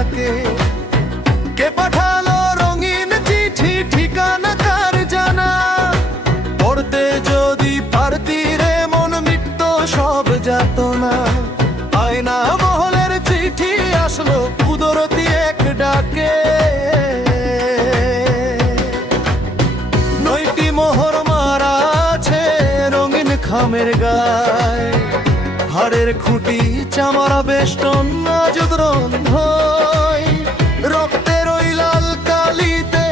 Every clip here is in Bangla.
ডাকে। কে পাঠালো রঙিন চিঠি, ঠিকানা কার জানা? পড়তে যদি পারতি রে মন মিটত সব যাতনা। আয়না মহলের চিঠি আসলো কুদরতি এক ডাকে। নয়টি মোহর মারা আছে রঙিন খামের গায়ে, হাড়ের খুঁটি চামড়া বেষ্টন নাজুক রন্ধয়। রক্তের ওই লাল কালিতে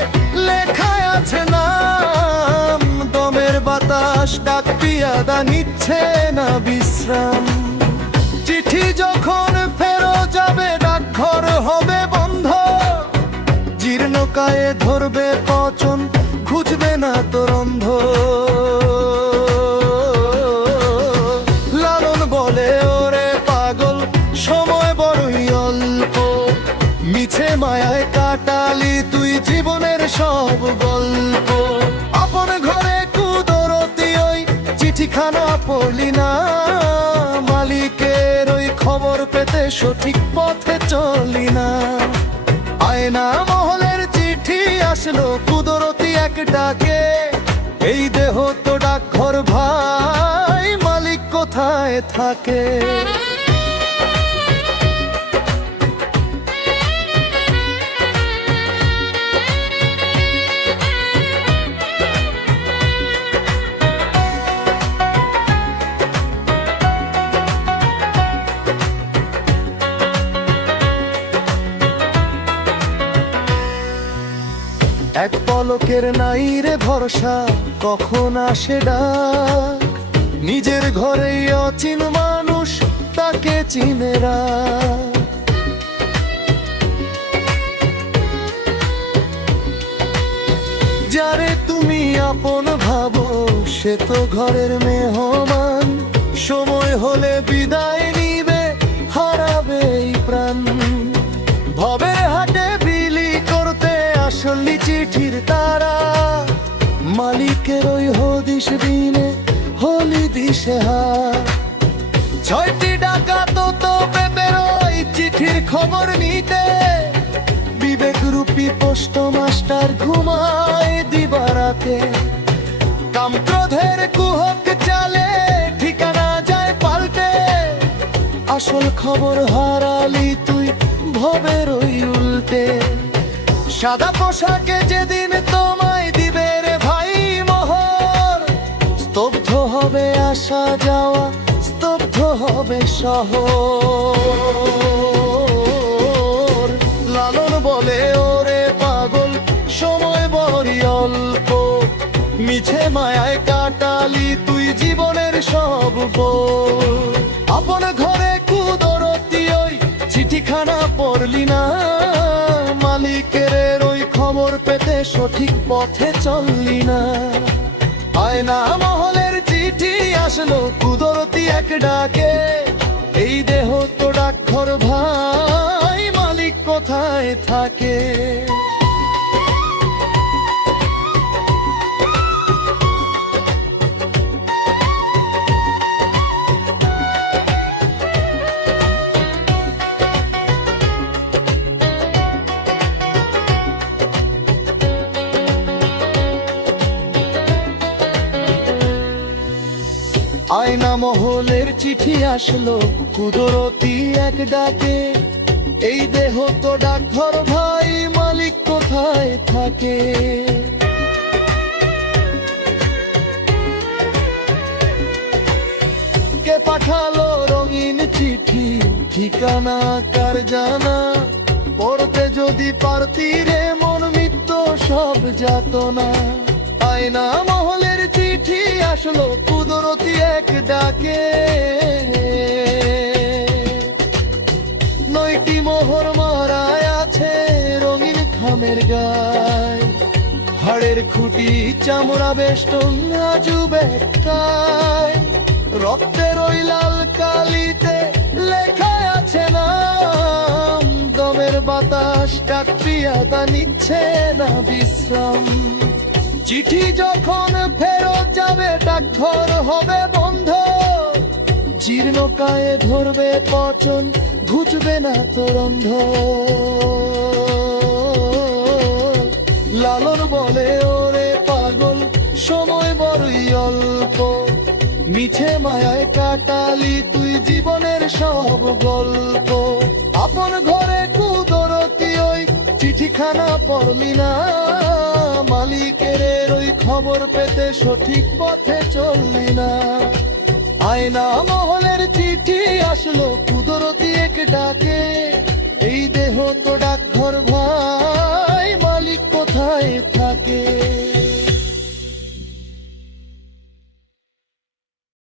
লেখা আছে নাম, দমের বাতাস ডাক পিয়াদা নিচ্ছে না বিশ্রাম। চিঠি যখন ফেরো যাবে ডাকঘর হবে বন্ধ, জীর্ণকায়ে ধরবে পচন খুঁজবে না তোর অন্ধ। লালন বলে ওরে পাগল সময় বড়ই অল্প, মিছে মায়ায় কাটালি তুই জীবনের সব গল্প। আপন ঘরে কুদরতি ওই চিঠিখানা পড়লি না, মালিকের ওই খবর পেতে সঠিক পথে চলি না। আয়না মহলের চিঠি আসলো কুদরতি এক ডাকে। এই দেহ তো ডাকঘর ভাই, মালিক কোথায় থাকে? এক পলকের নাই রে ভরসা, কখন আসে ডাক? নিজের ঘরেই অচিন মানুষ তাকে চিনে রাখ। যারে তুমি আপন ভাবো সে তো ঘরের মেহমান, সময় হলে বিদায় নিবে হারাবে এই প্রাণ। ভবের হাটে বিলি করতে আসলি চিঠির তারা, মালিকের ওই হদিশ দিনে হলি দিশে হার। 6টি ডাকাত তো বেরোয় চিঠির খবর নিতে, বিবেক রূপী পোস্ট মাস্টার ঘুমায় দিবারাতে। কামক্রোধের কুহক চালে ঠিকানা যায় পাল্টে, আসল খবর হারালি তুই ভবের ওই উল্টে। সাদা পোশাকে যেদিন তোমায় দিবে রে ভাই মোহর, স্তব্ধ হবে আসা যাওয়া, স্তব্ধ হবে শহর। লালন বলে ওরে পাগল সময় বড়ই অল্প, মিছে মায়ায় কাটালি তুই জীবনের সব বল। আপন ঘরে কুদরতি ওই চিঠিখানা পড়লি না, মালিকের ওই খবর পেতে সঠিক পথে চললি না। আয়না মহলের চিঠি আসলো কুদরতি এক ডাকে। এই দেহ তো ডাকঘর ভাই, মালিক কোথায় থাকে? আয়না মহলের চিঠি আসলো কুদরতি এক ডাকে। এই দেহ তো ডাকঘর ভাই, মালিক কোথায় থাকে? কে পাঠালো রঙিন চিঠি, ঠিকানা কার জানা? পড়তে যদি পারতি রে মন মিটত সব যাতনা। আয়না মহলের চিঠি আসলো কুদরতি এক ডাকে। 9টি মোহর মারায় আছে রঙিন খামের গায়ে, হাড়ের খুঁটি চামড়া বেষ্টন আজুব একটাই। রক্তের ওই লাল কালিতে লেখা আছে নাম, দমের বাতাস ডাক পিয়াদা নিচ্ছে না বিশ্রাম। চিঠি যখন ফেরত যাবে ডাকঘর হবে বন্ধ, জীর্ণকায়ে ধরবে পচন ঘুচবে না তোর অন্ধ। লালন বলে ওরে পাগল সময় বড়ই অল্প, মিছে মায়ায় কাটালি তুই জীবনের সব গল্প। আপন ঘরে কুদরতি ওই চিঠিখানা পড়লি না, মালিকের ওই খবর পেতে সঠিক পথে চললি না। আয়না মহলের চিঠি আসলো কুদরতি এক ডাকে, এই দেহ তো ডাকঘর ভাই, মালিক কোথায় থাকে।